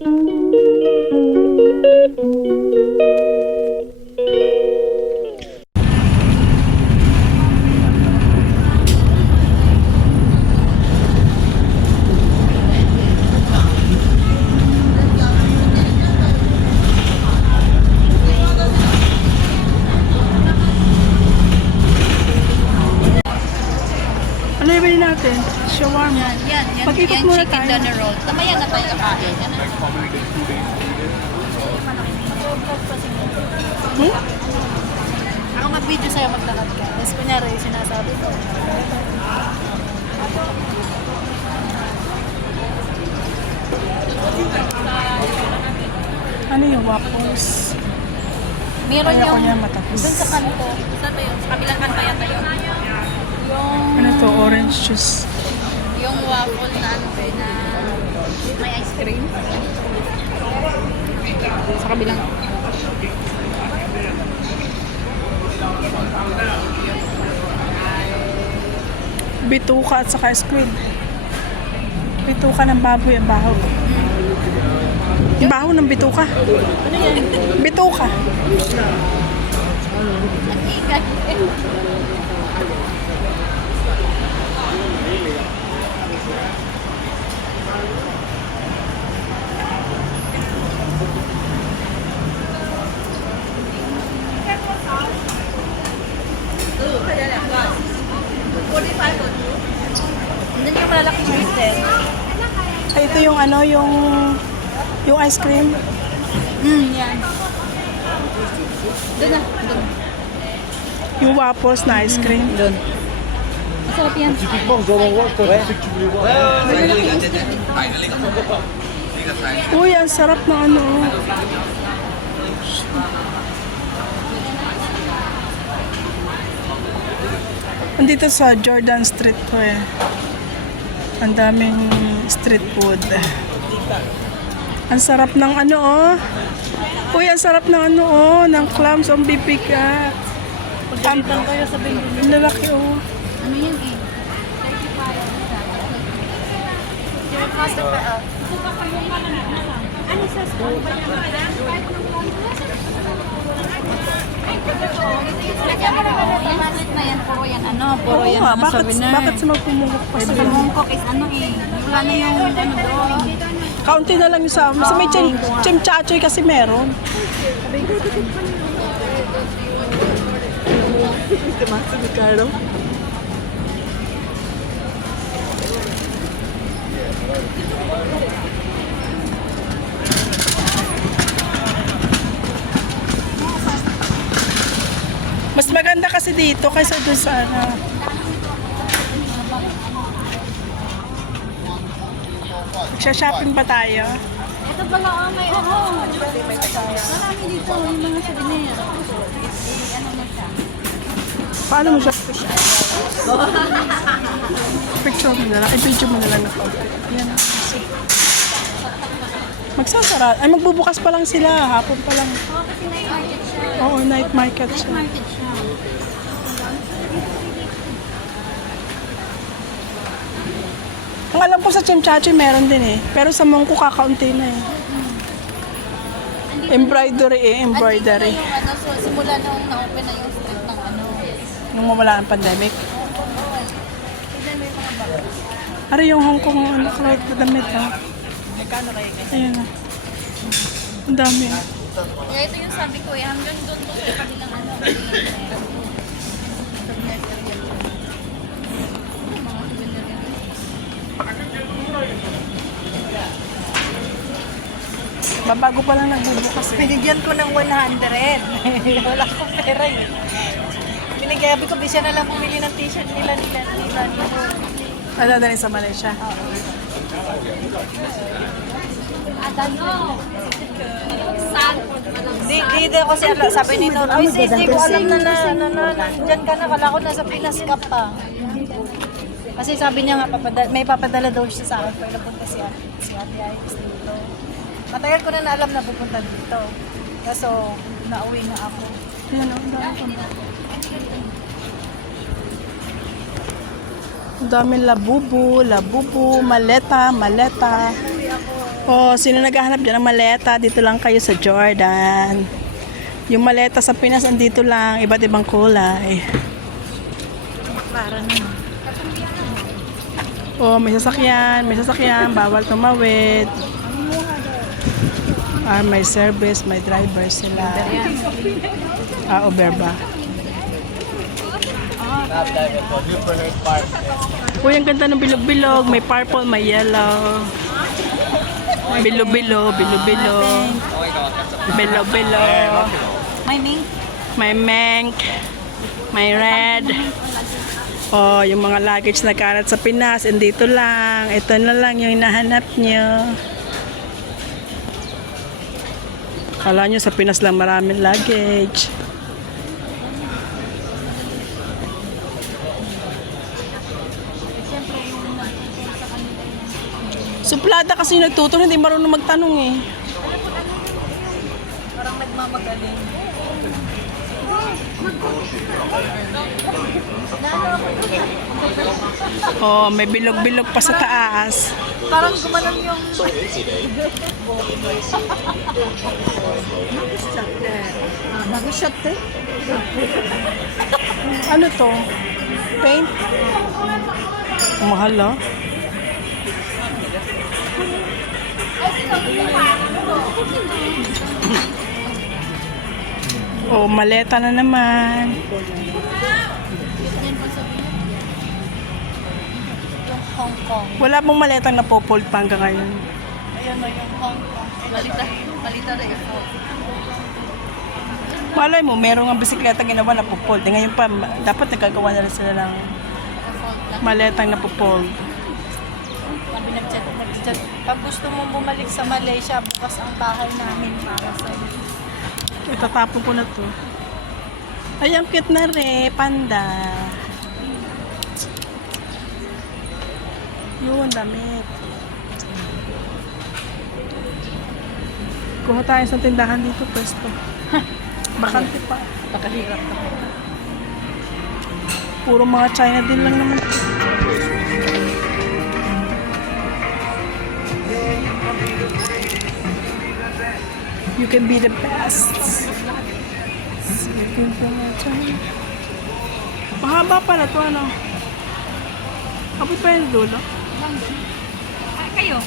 Ano yung bilhin natin? Shawarma. Yan. Pag-ikot Yan muna chicken tayo. doner roll. Tamaya na tayo kakain. Yan na. Ako mag-video sa'yo maglakad ka. Tapos kunyari yung sinasabi ko. Ano yung waffles? Meron Kaya ko yung niya matapos. dun sa kanto. Saan tayo? Sa kabilang kanto yata yun. Yung Ano to? Orange juice. yung waffle na ano ba na may ice cream. Sa kabilang. Bituka at saka squid. Bituka ng baboy ang baho. Baho ng bituka. Ano yan? Bituka. Ang ingay. Nandun yung malalaking juice din. Ay, ito yung ano, yung ice cream. Yan. Doon na. Doon. Yung waffles na ice cream. Doon. Masarap yan. Uy, ang sarap na ano. Andito sa Jordan Street to eh. Ang daming street food. Ang sarap ng ano oh. Uy, ang sarap ng ano oh. Ng clams ang bibigat. Pagdalitan kayo sa binili. Ang lalaki oh. Ano yan eh? Yung pasta pa out. Ano sa school ba yan? Yung street na yan, puro yan ano, puro yan nga, mga souvenir. bakit sa magpumungkok pa Sa sila? Mongkok is ano eh, wala na yung ano doon. Kaunti na lang yung sa may chimchachoy kasi meron. Mas maganda kasi dito kaysa doon sa ano. Shopping pa tayo. Ito pala oh, may ano. Marami dito yung mga souvenir. Ano mo siya? Paano mo siya? Picture mo na lang. I-video mo na lang ako. Yan. Magsasara. Ay, magbubukas pa lang sila. Hapon pa lang. Oo, kasi night market siya. Oo, night market siya. Market siya. Ang alam ko sa Chimchachi meron din eh. Pero sa Mongko kakaunti na eh. Embroidery eh, embroidery. Andito na yung ano, so simula nung na-open na yung street ng ano. Nung mawala ang pandemic. Ara yung Hong Kong ano, cloth na damit ha. Magkano kayo ganyan? Ayan na. Ang dami. Kaya ito yung sabi ko eh, hanggang doon po sa kabilang ano. Babago pa lang nagbubukas eh. Binigyan ko ng 100. Wala akong pera eh. Binigyan ko, bisya na lang bumili ng t-shirt nila. Madadali sa Malaysia. Di kasi sabi ni Nor, hindi ko alam na nandyan ka na, kala ko nasa Pinas ka pa. Kasi sabi niya nga, may papadala daw siya sa akin, pero napunta si Ate Iris dito. Matagal ko na alam na pupunta dito. Kaso, nauwi na ako. Ayan o, ang dami pa. Ang daming labubu, maleta. Nauwi ako. Oh, sino naghahanap dyan ng maleta? Dito lang kayo sa Jordan. Yung maleta sa Pinas, andito lang. Iba't ibang kulay. Para na. Oh, may sasakyan. May sasakyan. Bawal tumawid. Ah, may service. May driver sila. Ah, Uber ba? Uy, ang ganda ng bilog-bilog. May purple, may yellow. May bilo-bilo, bilo-bilo. Bilo-bilo. May mink. May mink. May red. Oh, yung mga luggage na karat sa Pinas, andito lang. Ito na lang yung hinahanap nyo. Kala nyo sa Pinas lang maraming luggage. Suplada kasi yung nagtuturo, hindi marunong magtanong eh. Parang nagmamagaling. Oh, may bilog-bilog pa sa taas. Parang gumanon yung... Nag-shot eh. Ano to? Paint? Mahal ah. Oh, maleta na naman. Yung Hong Kong. Wala pong maletang napopold pa hanggang ngayon. Ayun na yung Hong Kong. Balita na yun. Malay mo, meron ang bisikleta ginawa na popold. Ngayon pa, dapat nagkagawa na rin sila ng maletang napopold. Sabi nag-chat. Pag gusto mong bumalik sa Malaysia, bukas ang bahay namin para sa iyo. Itatapon ko na to. Ay, ang cute na rin. Panda. Yun, damit. Kuha tayo sa tindahan dito, pwesto. Bakante pa. Nakahirap na. Puro mga China din lang naman. You can be the best. Mahaba pala to, ano? Kapit pa yung dulo? Kayo?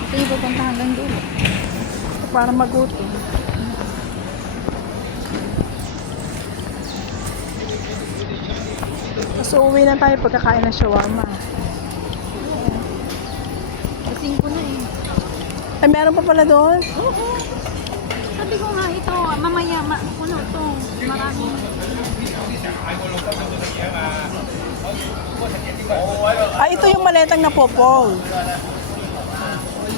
Ito yung pupunta hanggang dulo. Para magutom. So, uwi na tayo pagkakain ng shawarma. Kasing ko na eh. Ay, meron pa pala doon? Oo. Sabi ko nga ito, mamaya, puno ito. Maraming. Ah, ito yung maletang na popol.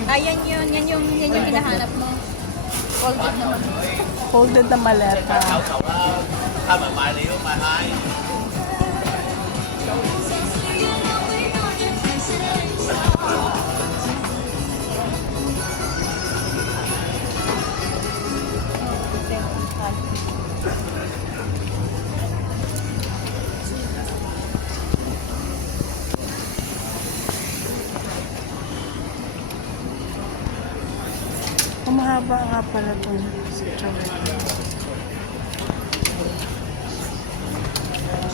Ayan yun, yan yung hinahanap mo. Folded naman. Folded na maleta. Mahaba nga pala itong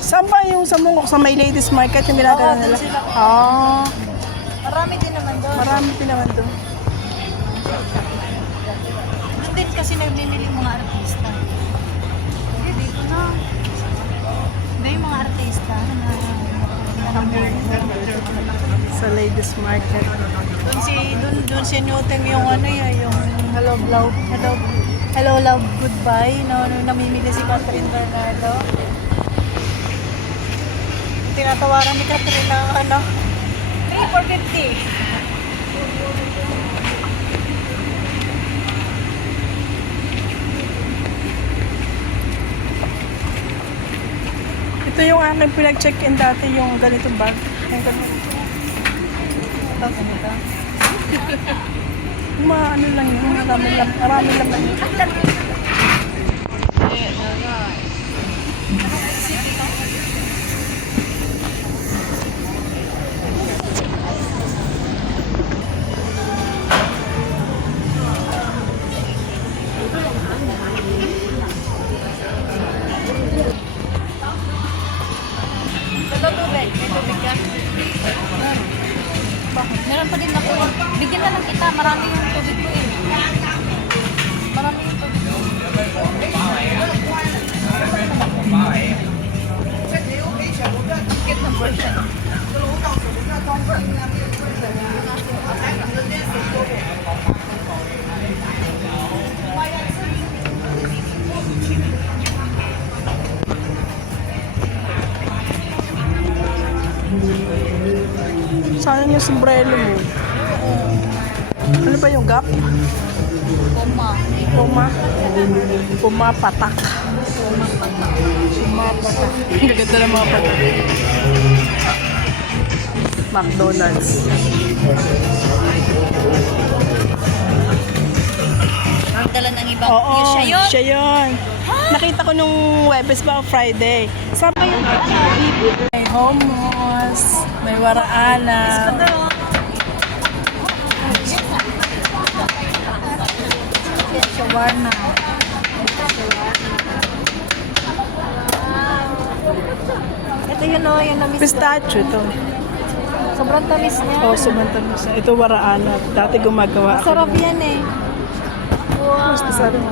saan ba yung sa Mungkok? Sa may ladies market yung ginagawa nila? Ah, Marami din naman doon. marami din naman doon. Doon din kasi nagbibili yung mga artista. Dito na. May yung mga artista na Sa ladies market. doon si Newton yung ano yung Hello Love Goodbye no namimili si Catherine Bernardo. Tinatawaran ni Catherine ng ano 450. Ito yung aking pinag-check-in dati, yung ganitong bag. Yung ganito. Ano lang yun, marami laman yun. marami yung tubig ko eh. Marami yung tubig. Cute na version. Saan yung sombrero mo? Ano ba yung gap? Puma. Puma? Puma patak. Puma patak. Ang gaganda ng mga patak. McDonald's. Ang dala ng ibang Oo, yung siya yun. siya yun. Nakita ko nung Webes ba o Friday. Saan ba yung may hummus, may waraana. Shawarma. Ito yun o, yung namis ko. Pistachio to. Sobrang tamis niya. Oh, sumantan mo siya. Ito waraana. Dati gumagawa ako. Sarap yan eh. Mas masarap.